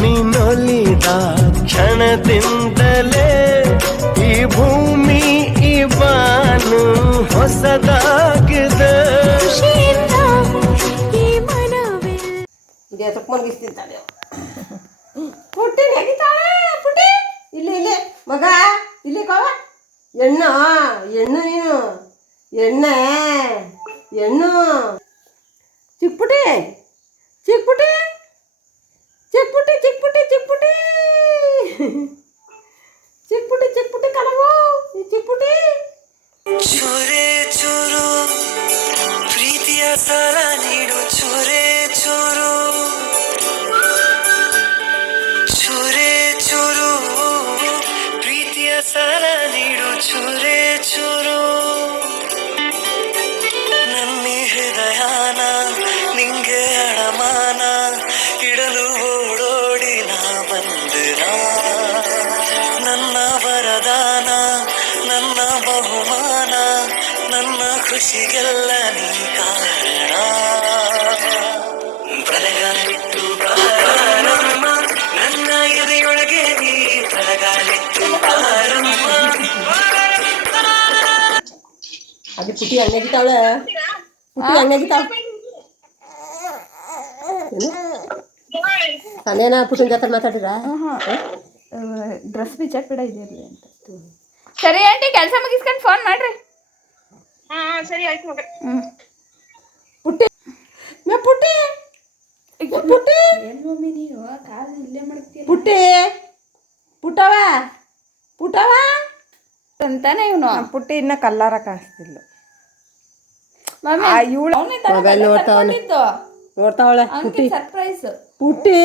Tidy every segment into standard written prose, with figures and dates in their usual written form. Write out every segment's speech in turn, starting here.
ನೀನೊಲಿದ ಕ್ಷಣದಿಂದಲೇ ಈ ಭೂಮಿ ಈ ಬಾನು ಹೊಸದಾಗಿದೆ. ಇದೇ ಸೊಪ್ಪು ಮಲಗಿಸ್ತಿದ್ದಾಳೆ ಪುಟ್ಟಿ ನೆಗಿತಾಳೆ. ಪುಟ್ಟಿ ಇಲ್ಲಿ ಇಲ್ಲಿ ಮಗ ಇಲ್ಲಿ ಕವ ಎಣ್ಣು ಎಣ್ಣು ನೀನು ಎಣ್ಣೆ ಎಣ್ಣು ಚಿಕ್ಕಪುಟಿ ಚಿಕ್ಕಪುಟಿ ಚಿಕ್ಕಪುಟಿ ಚಿಕ್ಕಪುಟಿ ಚಿಕ್ಕಪುಟಿ ಚಿಕ್ಕಪುಟಿ ಚಿಕ್ಕಪುಟಿ ಕಲವು ಚಿಕ್ಕಪುಟಿ ಚೂರೆ ಚೂರು ಪ್ರೀತಿಯ ಸಾಲ ನೀಡು ಚೂರೆ ಚೂರು ಚೂರೆ ಚೂರು ಪ್ರೀತಿಯ ಸಾಲ ನೀಡು ಚೂರೆ ಚೂರು ನನ್ನ ಹೃದಯನ ನಿಂಗೆ ಅಡಮಾನ ಇಡಲು ಓಡೋಡಿ ನಾ ಬಂದಿರ ನನ್ನ ವರದಾನ ನನ್ನ ಬಹುಮಾನ ನನ್ನ ಖುಷಿಗೆಲ್ಲ ನೀ ಕಾರಣ ಬಲಗಾಲಿಟ್ಟು ಬಾರಮ್ಮ ನನ್ನ ಎದೆಯೊಳಗೆ ನೀ ಬಲಗಾಲಿಟ್ಟು ಬಾರಮ್ಮ. ಅದು ಪುಟಿ ಹಣ್ಣೆಗಿತಾವಳೆ ಪುಟಿ ಹಣ್ಣೆಗಿತಾವ ಸನೇನ ಪುಟ್ಟಿನ ಜೊತೆ ಮಾತಾಡಿರ ಡ್ರೆಸ್ ಬಿಚ್ಚಾಕ್ ಬಿಡ ಇದೆ ಅಂತ. ಸರಿ ಆಂಟಿ ಕೆಲಸ ಮುಗಿಸ್ಕೊಂಡು ಫೋನ್ ಮಾಡ್ರಿ. ಸರಿ ಆಯ್ತು ಮಗ. ಪುಟ್ಟಿ ಪುಟ್ಟಿ ಪುಟ್ಟಿ ಏನು ಮಮ್ಮಿ ನೀವು ಕಾಲು ಇಲ್ಲೇ ಮಾಡ್ತೀರಿ ಪುಟ್ಟಿ ಪುಟ್ಟವ ಪುಟ್ಟವ ಅಂತಾನೆ ಇವನು. ಪುಟ್ಟಿ ಇನ್ನ ಕಲ್ಲಾರ ಕಾಣಿಸ್ತಿಲ್ಲ. ಮಮ್ಮಿ ಮೊಬೈಲ್ ನೋಡ್ತಾವಳೆ ನೋಡ್ತಾವಳೆ ಪುಟ್ಟಿ ಸರ್ಪ್ರೈಸ್ ಪುಟ್ಟಿ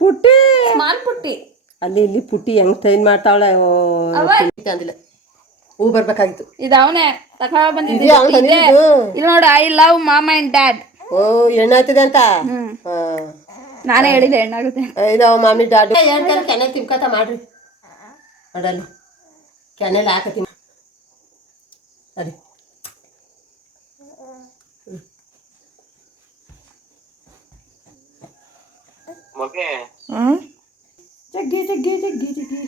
ಪುಟ್ಟಿ ಸ್ಮಾಲ್ ಪುಟ್ಟಿ ಅಲ್ಲಿ ಇಲ್ಲಿ ಪುಟ್ಟಿ ಹೆಂಗ್ ಟೈನ್ ಮಾಡ್ತಾವಳೆ ಅಂದಿಲ್ಲ ಹೂ ಬರ್ಬೇಕಾಗಿತ್ತು. ಇದು ಅವನೇ ತಕ ಬಂದಿದ್ದೆ ಇಲ್ಲಿ ನೋಡು. ಐ ಲವ್ ಮಾಮ ಅಂಡ್ ಡ್ಯಾಡ್. ಓ ಹೆಣ್ಣಾಯ್ತದೆ ಅಂತ ನಾನೇ ಹೇಳಿದೆ ಹೆಣ್ಣಾಗುತ್ತೆ. ಇದು ಮಾಮಿ ಡ್ಯಾಡ್ ಹೇಳ್ತಾರೆ ಕೆನೆಲ್ ತಿನ್ಕೋತ ಮಾಡ್ರಿ ನೋಡಲ್ಲಿ ಕೆನೆಲ್ ಹಾಕತ್ತೀನಿ ಸರಿ. ಜಗ್ಗಿ ಜಗ್ಗಿ ಜಗ್ಗಿ ಜಗ್ಗಿ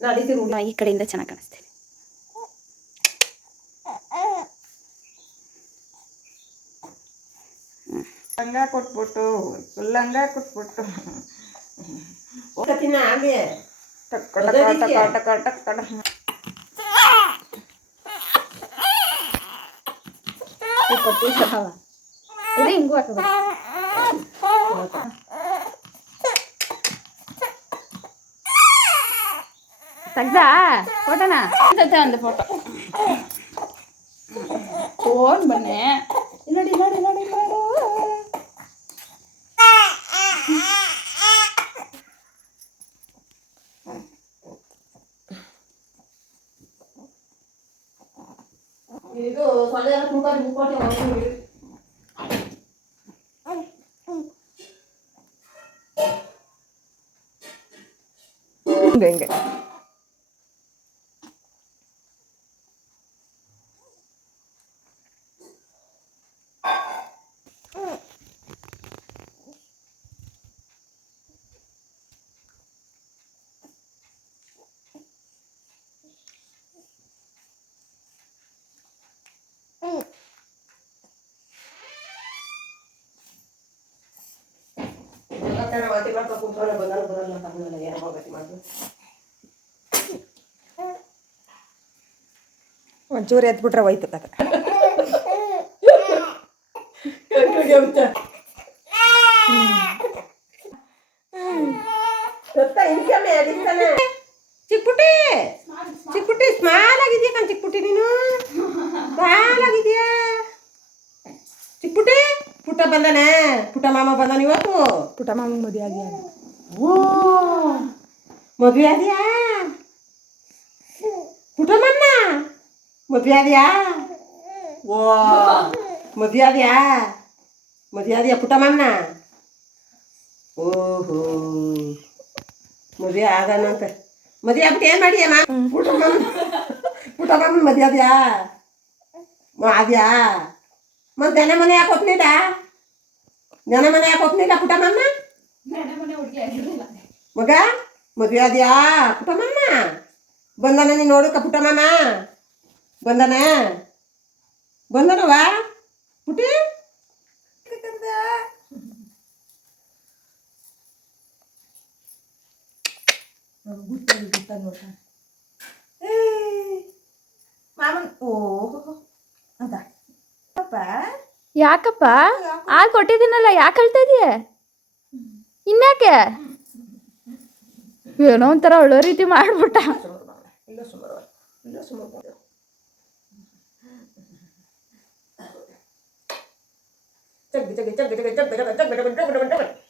ನಡೀತಿರು ಈ ಕಡೆಯಿಂದ ಚೆನ್ನಾಗಿ ಕಾಣಿಸ್ತೇನೆ. ಲಂಗ ಕೊಟ್ಬಿಟ್ಟು ಲಂಗ ಕೊಟ್ಬಿಟ್ಟು ಹೋಗತ್ತಿನ ಹಾಗೆ ಟಕ್ ಟಕ ಟಕ ಟಕ ಟಕ್ ಟಕ. ಇದು ಹಿಂಗೂ ಹಾಕಬೇಕು. ತೆಗ್ದಾ ಫೋಟೋನಾ ಒಂದು ಫೋಟೋ ಫೋನ್ ಬನ್ನಿ. ನೋಡಿ ನೋಡಿ ನೋಡಿ ನೋಡು. ಇದು ಸೊಳ್ಳೆ ಮುಕ್ಕೋಟಿ ಮುಕ್ಕೋಟಿ ಹೆಂಗೆ ಒಂಚೂರು ಎದ್ಬಿಟ್ರೆ ಹೋಯ್ತು ಕತೆ. ಚಿಕ್ಕಪುಟ್ಟಿ ಚಿಕ್ಕಪುಟ್ಟಿ ಸ್ಮಾಲ್ ಆಗಿದ್ಯಾ ಕಣ್ ಚಿಕ್ಕಪುಟ್ಟಿ ನೀನು ಸ್ಮಾಲ್ ಆಗಿದ್ಯಾ ಚಿಕ್ಕಪುಟ್ಟಿ. ಪುಟ್ಟ ಬಂದಾನೆ ಪುಟ್ಟ ಮಾಮ ಬಂದಾನ ಇವತ್ತು. ಪುಟ್ಟ ಮಾಮ ಮದುವೆ ಆಗಿ ಓ ಮದುವೆ ಆದ್ಯಾ ಪುಟ್ಟ ಮಾಮನ ಮದುವೆ ಆದ್ಯಾ? ಓ ಮದುವೆ ಆದ್ಯಾ ಮದುವೆ ಆದ್ಯಾ ಪುಟ್ಟ ಮಾಮನ? ಓಹೋ ಮದುವೆ ಆದನಂತೆ. ಮದುವೆ ಆಗ್ಬಿಟ್ಟು ಏನು ಮಾಡಿಯಮ್ಮ? ಪುಟ್ಟ ಮಾಮನ ಮದುವೆ ಆದ್ಯಾ ಆದ್ಯಾ ಮತ್ತೆ ದನ ಮನೆ ಯಾಕೆ ಒಪ್ಲಿಲ್ಲ ದನ ಮನೆ ಯಾಕೆ ಒಪ್ಲಿಲ್ಲ ಪುಟ್ಟಮ್ಮನ್ನ ಮಗ ಮದುವೆ ಆದ್ಯಾ ಪುಟ್ಟಮ್ಮನ್ನ ಬಂದನ ನೀನು ನೋಡುಕ ಪುಟ್ಟಮ್ಮನ ಬಂದನ ಬಂದನವಾ ಪುಟಿ ಮಾಮನ್ ಓ ಅಂತ ಅಪ್ಪ ಯಾಕಪ್ಪ ಹಾಲು ಕೊಟ್ಟಿದ್ದೀನಲ್ಲ ಯಾಕೆ ಅಳ್ತಾ ಇದೀಯ ಇನ್ಯಾಕೆ ಏನೋ ಒಂಥರ ಒಳ್ಳೋ ರೀತಿ ಮಾಡ್ಬಿಟ್ಟ ಇಲ್ಲ ಸುಮಾರು ಇಲ್ಲ ಸುಮಾರು ಜಗ್ಗಿ ಜಗ್ಗಿ ಜಗ್ಗಿ ಜಗ್ಗಿ ಜಗ್ಗಿ ಜಗ್ಗಿ ಜಗ್ಗಿ ಜಗ್ಗಿ ಜಗ್ಗಿ ಜಗ್ಗಿ